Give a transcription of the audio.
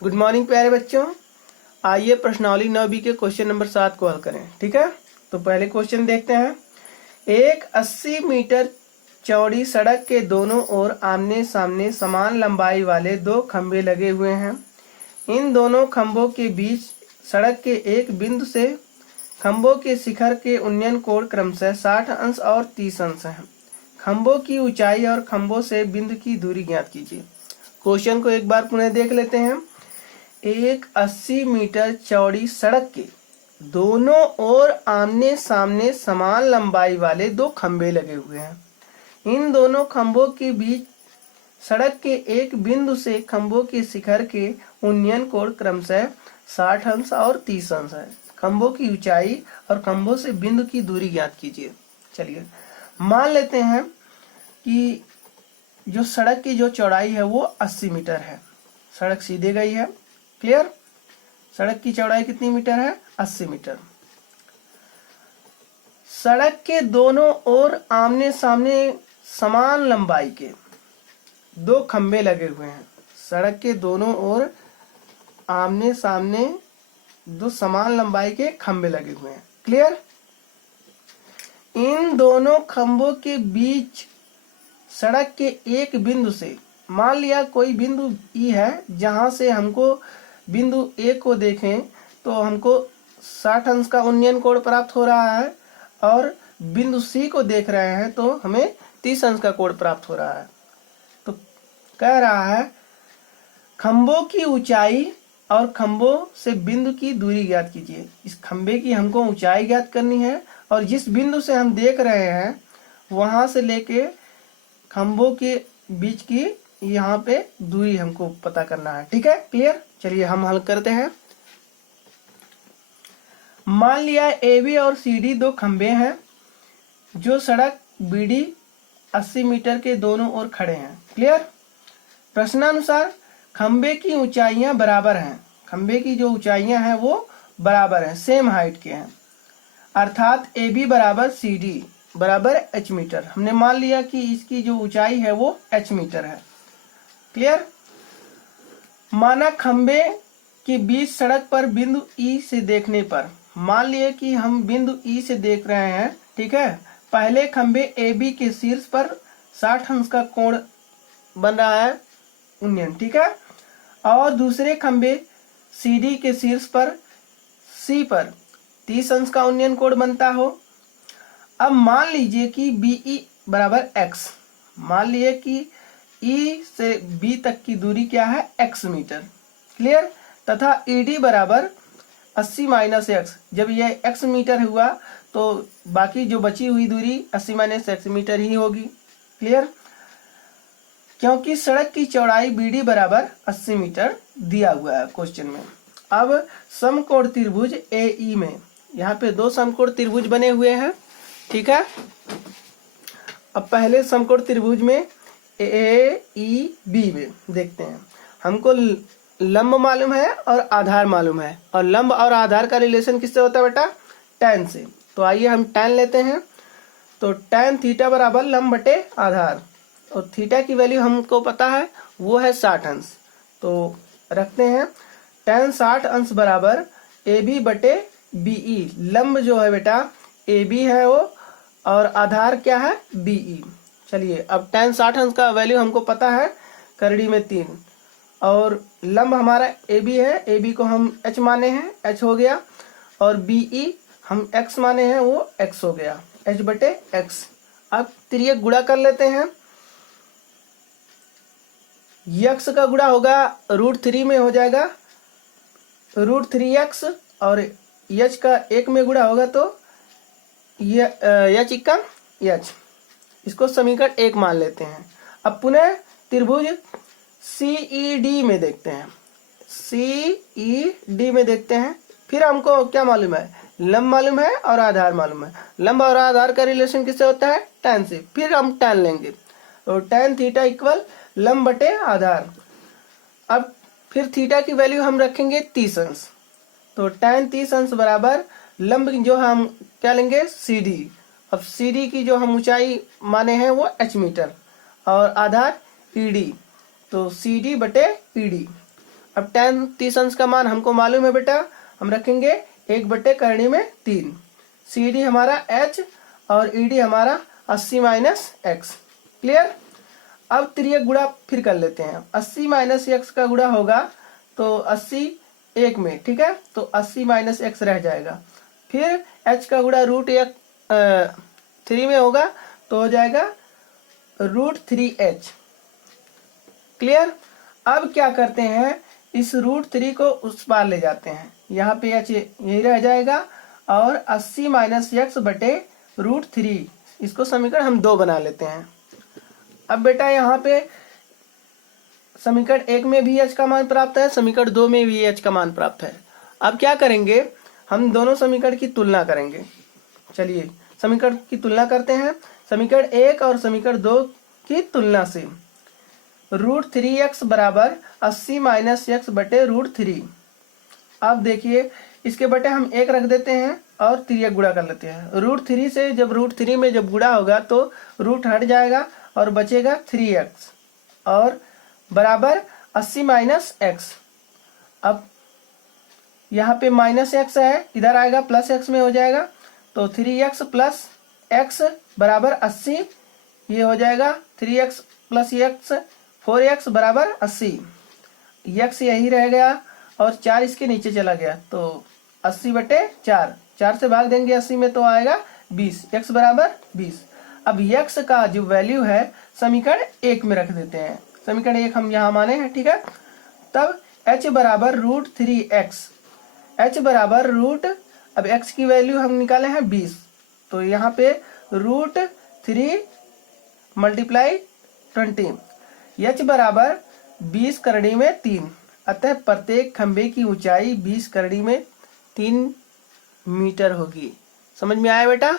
Good morning प्यारे बच्चों। आइए प्रश्नावली 9B के क्वेश्चन नंबर 7 को हल करें। ठीक है, तो पहले क्वेश्चन देखते हैं। एक 80 मीटर चौड़ी सड़क के दोनों ओर आमने सामने समान लंबाई वाले दो खंभे लगे हुए हैं। इन दोनों खंभों के बीच सड़क के एक बिंदु से खंभों के शिखर के उन्नयन कोण क्रमशः 60 अंश और 30 अंश है। खंभों की ऊंचाई और खंभों से बिंदु की दूरी ज्ञात कीजिए। क्वेश्चन को एक बार पुनः देख लेते हैं। एक 80 मीटर चौड़ी सड़क के दोनों ओर आमने सामने समान लंबाई वाले दो खंभे लगे हुए हैं। इन दोनों खंभों के बीच सड़क के एक बिंदु से खंभों के शिखर के उन्नयन कोण क्रमशः 60 अंश और 30 अंश है। खंभों की ऊंचाई और खंभों से बिंदु की दूरी ज्ञात कीजिए। चलिए मान लेते हैं कि जो सड़क की जो चौड़ाई है वो 80 मीटर है। सड़क सीधे गई है। क्लियर? सड़क की चौड़ाई कितनी मीटर है? 80 मीटर। सड़क के दोनों ओर आमने सामने समान लंबाई के दो खंभे लगे हुए हैं। सड़क के दोनों ओर आमने सामने दो समान लंबाई के खंभे लगे हुए हैं। क्लियर? इन दोनों खंभों के बीच सड़क के एक बिंदु से, मान लिया कोई बिंदु ई है, जहां से हमको बिंदु ए को देखें तो हमको 60 अंश का उन्नयन कोण प्राप्त हो रहा है और बिंदु सी को देख रहे हैं तो हमें 30 अंश का कोण प्राप्त हो रहा है। तो कह रहा है खंभों की ऊंचाई और खंभों से बिंदु की दूरी ज्ञात कीजिए। इस खंभे की हमको ऊंचाई ज्ञात करनी है और जिस बिंदु से हम देख रहे हैं वहां से लेके खंभों के बीच की यहाँ पे दूरी हमको पता करना है। ठीक है, क्लियर? चलिए हम हल करते हैं। मान लिया AB और CD दो खंभे हैं जो सड़क BD 80 मीटर के दोनों ओर खड़े हैं। क्लियर? प्रश्नानुसार खंभे की ऊंचाइयां बराबर हैं। खंभे की जो ऊंचाइयां हैं वो बराबर हैं, सेम हाइट के हैं। अर्थात AB बराबर CD बराबर h मीटर। हमने मान लिया कि इसकी जो ऊंचाई है वो h मीटर है। क्लियर? माना खंभे के बीच सड़क पर बिंदु E से देखने पर, मान लिए कि हम बिंदु E से देख रहे हैं। ठीक है, पहले खंभे AB के शीर्ष पर 60 अंश का कोण बन रहा है उन्नयन। ठीक है, और दूसरे खंभे CD के शीर्ष पर C पर 30 अंश का उन्नयन कोण बनता हो। अब मान लीजिए कि BE बराबर x। मान लिए कि E से B तक की दूरी क्या है? x metre. क्लियर? तथा ED बराबर 80 माइनस x। जब यह x मीटर हुआ तो बाकी जो बची हुई दूरी 80 माइनस x मीटर ही होगी। क्लियर? क्योंकि सड़क की चौड़ाई BD बराबर 80 मीटर दिया हुआ है क्वेश्चन में। अब समकोण त्रिभुज AE में, यहाँ पे दो समकोण त्रिभुज बने हुए हैं। ठीक है, अब पहले समकोण त्रिभुज में AEB में देखते हैं। हमको लंब मालूम है और आधार मालूम है, और लंब और आधार का रिलेशन किससे होता है बेटा? tan से। तो आइए हम tan लेते हैं। तो tan थीटा बराबर लंब बटे आधार, और थीटा की वैल्यू हमको पता है वो है 60 अंश। तो रखते हैं tan 60 अंश बराबर AB बटे BE। लंब जो है बेटा AB है वो, और आधार क्या है? BE। चलिए अब tan 60 अंश का वैल्यू हमको पता है, करड़ी में 3, और लंब हमारा AB है, AB को हम h माने हैं, h हो गया, और BE हम x माने हैं, वो x हो गया, h बटे x। अब तिर्यक गुणा कर लेते हैं। x का गुणा होगा √3 में हो जाएगा √3x, और h का 1 में गुणा होगा तो h इक्का h। इसको समीकरण 1 मान लेते हैं। अब पुनः त्रिभुज CED में देखते हैं। CED में देखते हैं, फिर हमको क्या मालूम है? लंब मालूम है और आधार मालूम है। लंब और आधार का रिलेशन किससे होता है? tan से। फिर हम tan लेंगे, तो tan थीटा इक्वल लंब बटे आधार। अब फिर थीटा की वैल्यू हम रखेंगे 30 अंश, तो tan 30 अंश बराबर लंब जो हम क्या लेंगे? CD। अब CD की जो हम ऊंचाई माने हैं वो h मीटर, और आधार ED, तो CD बटे ED। अब tan 30 अंश का मान हमको मालूम है बेटा, हम रखेंगे 1/3 CD हमारा h और ED हमारा 80 माइनस x। क्लियर। अब तिर्यक गुणा फिर कर लेते हैं। 80 माइनस x का गुणा होगा तो 80 1 में, ठीक है, तो 80 माइनस x रह जाएगा। फिर h का गुणा √3 में होगा तो हो जाएगा √3h। क्लियर। अब क्या करते हैं, इस √3 को उस पार ले जाते हैं, यहाँ पे h यही रह जाएगा और 80 माइनस x बटे √3, इसको समीकरण हम 2 बना लेते हैं। अब बेटा यहाँ पे समीकरण 1 में भी h का मान प्राप्त है, समीकरण 2 में भी h का मान प्राप्त है। अब क्या करेंगे, हम दोनों समीकरण की तुलना करेंगे। चलिए समीकरण की तुलना करते हैं। समीकरण 1 और समीकरण 2 की तुलना से √3x बराबर 80 माइनस x बटे √3। अब देखिए इसके बटे हम 1 रख देते हैं और तिर्यक गुणा कर लेते हैं। √3 से जब √3 में जब गुणा होगा तो रूट हट जाएगा और बचेगा 3x और बराबर 80 माइनस x। अब यहाँ पे माइनस x है, इधर आएगा प्लस x में हो जाएगा, तो 3x प्लस x बराबर 80, ये हो जाएगा 3x प्लस x 4x बराबर 80। x यही रह गया और 4 इसके नीचे चला गया, तो 80/4, 4 से भाग देंगे 80 में तो आएगा 20, x बराबर 20। अब x का जो वैल्यू है समीकरण 1 में रख देते हैं। समीकरण 1 हम यहाँ माने हैं, ठीक है। तब h बराबर √3x, h बराबर अब x की वैल्यू हम निकाले हैं 20, तो यहाँ पे √3 मल्टीप्लाई 20, h बराबर 20 करड़ी में 3। अतः प्रत्येक खंबे की ऊंचाई 20 करड़ी में 3 मीटर होगी। समझ में आया बेटा।